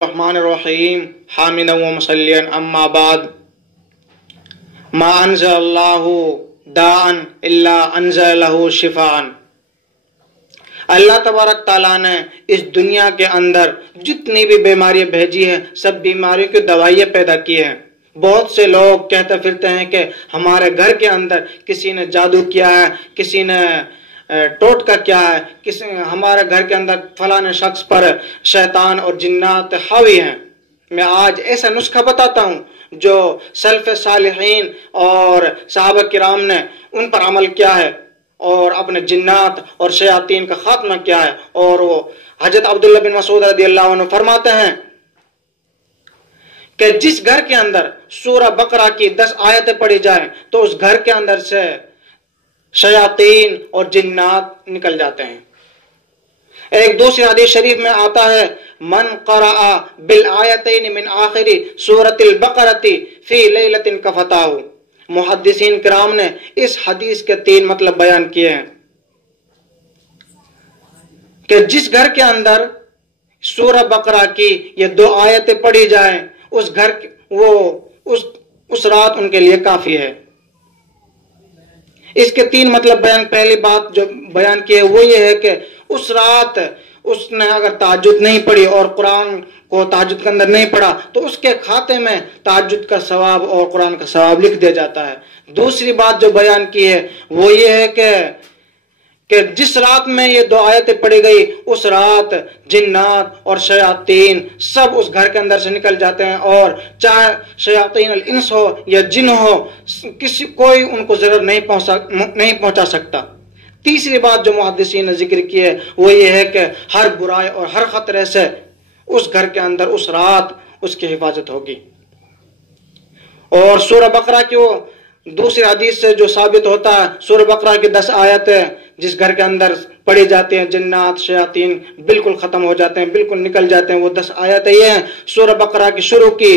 الرحمن الرحیم حامدا و مصلیا اما بعد ما انزل اللہ داء الا انزل له شفاء۔ اللہ تبارک تعالیٰ نے اس دنیا کے اندر جتنی بھی بیماریاں بھیجی ہیں سب بیماریوں کی دوائیاں پیدا کی ہیں۔ بہت سے لوگ کہتے پھرتے ہیں کہ ہمارے گھر کے اندر کسی نے جادو کیا ہے، کسی نے ٹوٹکا کیا ہے، ہمارے گھر کے اندر فلاں شخص پر شیطان اور جنات حاوی ہیں۔ میں آج ایسا نسخہ بتاتا ہوں جو سلف صالحین اور صحابہ کرام نے ان پر عمل کیا ہے اور اپنے جنات اور شیاطین کا خاتمہ کیا ہے۔ اور وہ حضرت عبداللہ بن مسعود رضی اللہ عنہ فرماتے ہیں کہ جس گھر کے اندر سورہ بقرہ کی 10 آیتیں پڑھی جائیں تو اس گھر کے اندر سے شیاطین اور جنات نکل جاتے ہیں۔ ایک دوسری حدیث شریف میں آتا ہے من قرأ بالآیتین من آخر سورۃ البقرۃ فی لیلۃ کفتاہ۔ محدثین کرام نے اس حدیث کے 3 مطلب بیان کیے ہیں کہ جس گھر کے اندر سورہ بقرہ کی یہ 2 آیتیں پڑھی جائیں اس گھر اس رات ان کے لیے کافی ہے۔ اس کے 3 مطلب بیان، پہلی بات جو بیان کی ہے وہ یہ ہے کہ اس رات اس نے اگر تہجد نہیں پڑھی اور قرآن کو تہجد کے اندر نہیں پڑھا تو اس کے کھاتے میں تہجد کا ثواب اور قرآن کا ثواب لکھ دیا جاتا ہے۔ دوسری بات جو بیان کی ہے وہ یہ ہے کہ جس رات میں یہ 2 آیتیں پڑھی گئی اس رات جنات اور شیاطین سب اس گھر کے اندر سے نکل جاتے ہیں، اور چاہے شیاطین الانس ہو یا جن ہو کوئی ان کو ضرر نہیں پہنچا سکتا۔ تیسری بات جو محدثین نے ذکر کی ہے وہ یہ ہے کہ ہر برائی اور ہر خطرے سے اس گھر کے اندر اس رات اس کی حفاظت ہوگی۔ اور سورہ بقرہ کی وہ دوسری حدیث سے جو ثابت ہوتا ہے، سورہ بقرہ کی 10 آیتیں جس گھر کے اندر پڑھی جاتی ہیں جنات شیاطین بالکل ختم ہو جاتے ہیں، بالکل نکل جاتے ہیں۔ وہ 10 آیتیں یہ ہیں، سورہ بقرہ کی شروع کی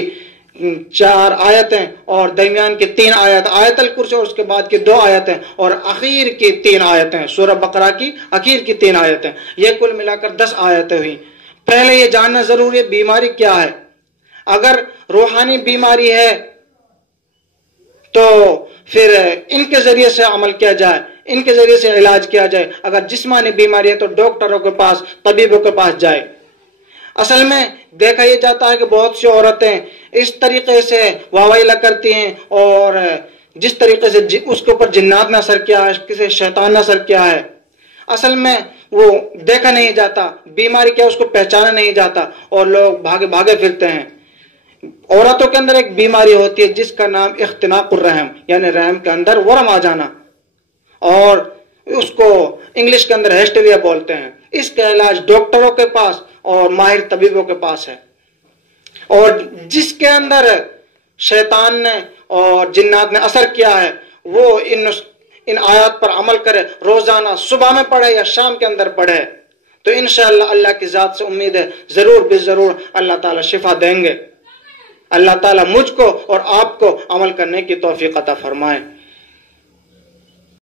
4 آیتیں اور درمیان کی 3 آیت آیت الکرسی اور اس کے بعد کی 2 آیتیں اور اخیر کی 3 آیتیں، سورہ بقرہ کی اخیر کی 3 آیتیں، یہ کل ملا کر 10 آیتیں ہوئیں۔ پہلے یہ جاننا ضروری ہے بیماری کیا ہے۔ اگر روحانی بیماری ہے تو پھر ان کے ذریعے سے عمل کیا جائے، ان کے ذریعے سے علاج کیا جائے۔ اگر جسمانی بیماری ہے تو ڈاکٹروں کے پاس، طبیبوں کے پاس جائے۔ اصل میں دیکھا یہ جاتا ہے کہ بہت سی عورتیں اس طریقے سے واویلا کرتی ہیں اور جس طریقے سے اس کے اوپر جنات نے اثر کیا ہے، کسی شیطان نے اثر کیا ہے، اصل میں وہ دیکھا نہیں جاتا، بیماری کیا اس کو پہچانا نہیں جاتا اور لوگ بھاگے پھرتے ہیں۔ عورتوں کے اندر ایک بیماری ہوتی ہے جس کا نام اختناق الرحم، یعنی رحم کے اندر ورم آ جانا، اور اس کو انگلش کے اندر ہیسٹیریا بولتے ہیں۔ اس کا علاج ڈاکٹروں کے پاس اور ماہر طبیبوں کے پاس ہے۔ اور جس کے اندر شیطان نے اور جنات نے اثر کیا ہے وہ ان آیات پر عمل کرے، روزانہ صبح میں پڑھے یا شام کے اندر پڑھے، تو انشاءاللہ اللہ کی ذات سے امید ہے ضرور بے ضرور اللہ تعالیٰ شفا دیں گے۔ اللہ تعالیٰ مجھ کو اور آپ کو عمل کرنے کی توفیق عطا فرمائے۔